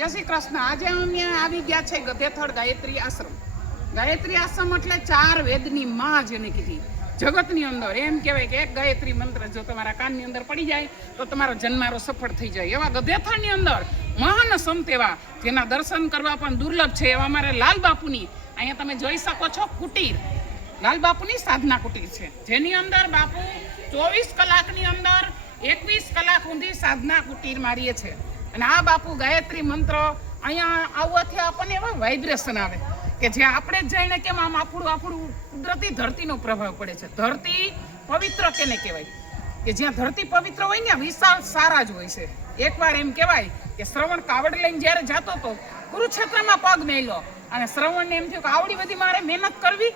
જય શ્રી કૃષ્ણ. આજે અમે આવી ગયા છે ગધેથડ ગાયત્રી આશ્રમ. ગાયત્રી આશ્રમ એટલે 4 વેદની માં જેને કીધી. જગતની અંદર એમ કહેવાય કે એક ગાયત્રી મંત્ર જો તમારા કાનની અંદર પડી જાય તો તમારો જન્મારો સફળ થઈ જાય. એવા ગધેથડની અંદર મહાન સંત એવા જેના દર્શન કરવા પણ દુર્લભ છે એવા અમારે લાલ બાપુની અહીંયા તમે જોઈ શકો છો કુટીર. લાલ બાપુની સાધના કુટીર છે જેની અંદર બાપુ 24 કલાકની અંદર 21 કલાક સુધી સાધના કુટીર મારીએ છે. અને આ બાપુ ગાયત્રી મંત્ર અહીંયા આવવાથી આપણને એવા વાઇબ્રેશન આવે કે જ્યાં આપણે જ જઈને કેમ આમ આપણું કુદરતી ધરતીનો પ્રભાવ પડે છે. ધરતી પવિત્ર કેને કહેવાય કે જ્યાં ધરતી પવિત્ર હોય ને વિશાળ સારા જ હોય છે. એકવાર એમ કહેવાય કે શ્રવણ કાવડ લઈને જ્યારે જતો હતો કુરુક્ષેત્રમાં પગ મેલ્યો અને શ્રવણને એમ થયું કે આવડી બધી મારે મહેનત કરવી.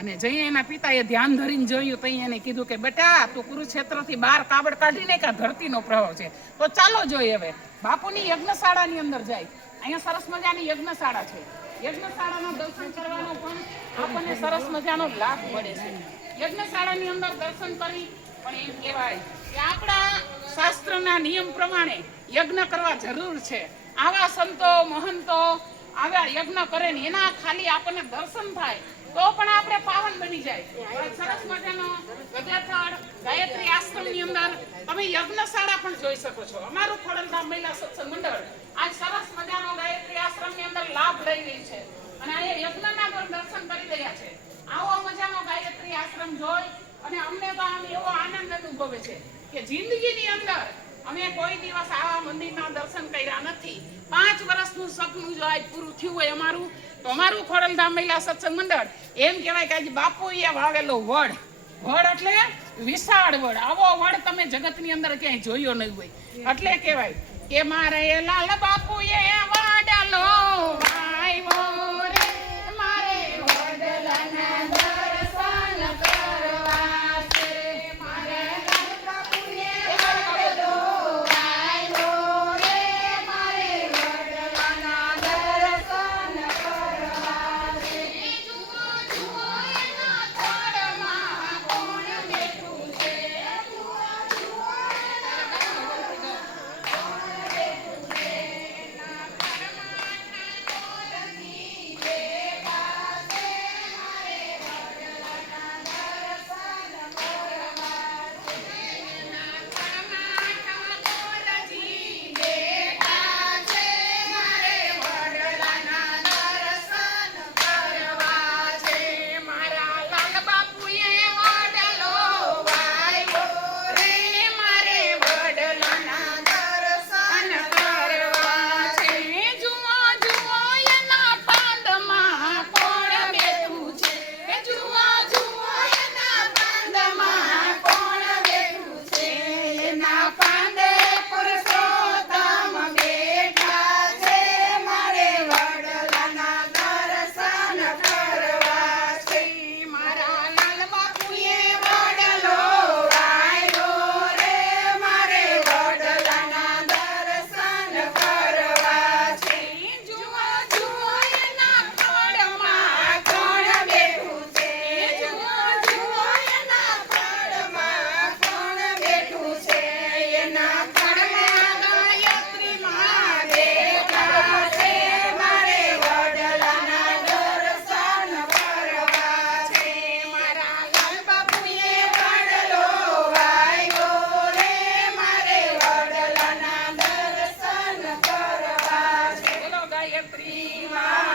અને જઈએ એના પિતાએ ધ્યાન ધરીને જોયું તો એને કીધું કે બેટા તું કુરુક્ષેત્રથી બહાર કાવડ કાઢીને કે ધરતીનો પ્રભાવ છે તો ચાલો જોઈએ. હવે બાપુની યજ્ઞશાળાની અંદર જાય. અહીંયા સરસ મજાની યજ્ઞશાળા છે. યજ્ઞશાળાના દર્શન કરવાનો પણ આપણને સરસ મજાનો લાભ મળે છે. યજ્ઞશાળાની અંદર દર્શન કરી પણ એમ કહેવાય કે આપણા શાસ્ત્રના નિયમ પ્રમાણે યજ્ઞ કરવા જરૂર છે. આવા સંતો મહંતો આવા યજ્ઞ કરે ને એના ખાલી આપણને દર્શન થાય તો પણ આપણે પાવન બની જાય. સરસ મજાનો ગધેથડ ગાયત્રી આશ્રમની અંદર તમે યજ્ઞશાળા પણ જોઈ શકો છો. અમારું ખોડલધામ મહિલા સત્સંગ મંડળ આ સરસ મજાનો ગાયત્રી આશ્રમની અંદર લાભ લઈ રહી છે અને અહીંયા યજ્ઞના પણ દર્શન કરી રહ્યા છે. આવો મજાનો ગાયત્રી આશ્રમ જોઈ અને અમને તો આમ એવો આનંદ અનુભવે છે કે જિંદગીની અંદર અમે કોઈ દિવસ આવા મંદિરના દર્શન કર્યા નથી. 5 વર્ષનું સપનું જો આજ પૂરું થયું હોય અમારું તો અમારું ખોડલધામ મહિલા સત્સંગ મંડળ એમ કહેવાય કે આજે બાપુએ વાવેલો વડ એટલે વિશાળ વડ. આવો વડ તમે જગતની અંદર ક્યાંય જોયો નહીં હોય. એટલે કહેવાય કે મારે લાલ બાપુએ વાડલો વાવ્યો રે મારે વડલાના દર્શન કરવા છે. મારે લાલ બાપુએ વાડલો વાવ્યો રે મારે વડલાના દર્શન કરવા છે. જુઓ જુઓ એના થડમાં કોણ બેઠું છે. જુઓ જુઓ એના ગાયત્રી માં